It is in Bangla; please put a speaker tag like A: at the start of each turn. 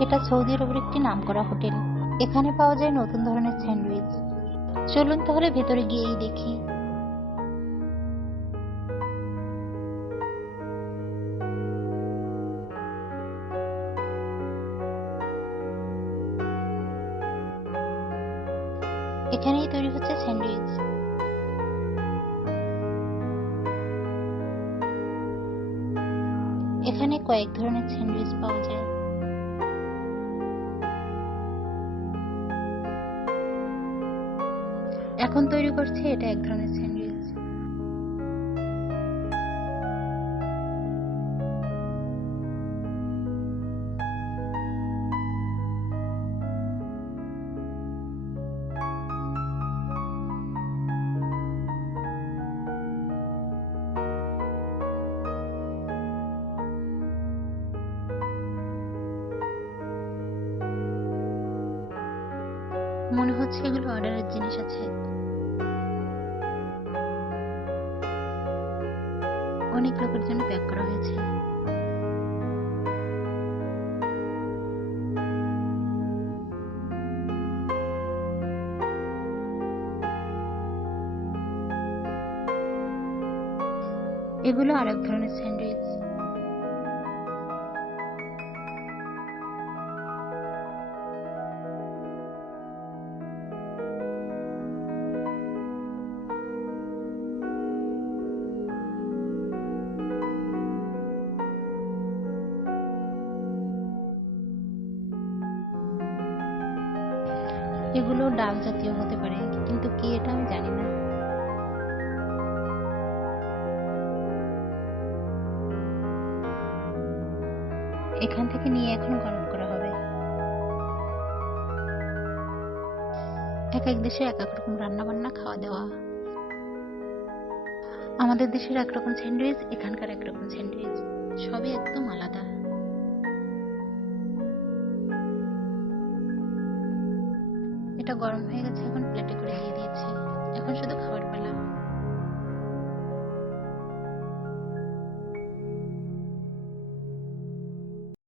A: এটা সৌদি আরবের একটি নামকরা হোটেল। এখানে পাওয়া যায় নতুন ধরনের স্যান্ডউইচ। চলুন তাহলে ভেতরে গিয়েই দেখি। এখানেই তৈরি হচ্ছে স্যান্ডউইচ। এখানে কয়েক ধরনের স্যান্ডউইচ পাওয়া যায়। এখন তৈরি করছে এটা এক ধরনের স্যান্ডউইচ। মনে হচ্ছে এগুলো অর্ডারের জিনিস আছে। অনেক লোকের জন্য প্যাক করা হয়েছে। এগুলো আরেক ধরনের স্যান্ডউইচ। এগুলো ডাল জাতীয় হতে পারে, কিন্তু কি এটা আমি জানি না। এখান থেকে নিয়ে এখন গরম করা হবে। এক এক দেশে এক এক রকম রান্না বান্না খাওয়া দাওয়া আমাদের দেশের একরকম স্যান্ডউইচ, এখানকার একরকম স্যান্ডউইচ, সবই একদম আলাদা। এটা গরম হয়ে গেছে এখন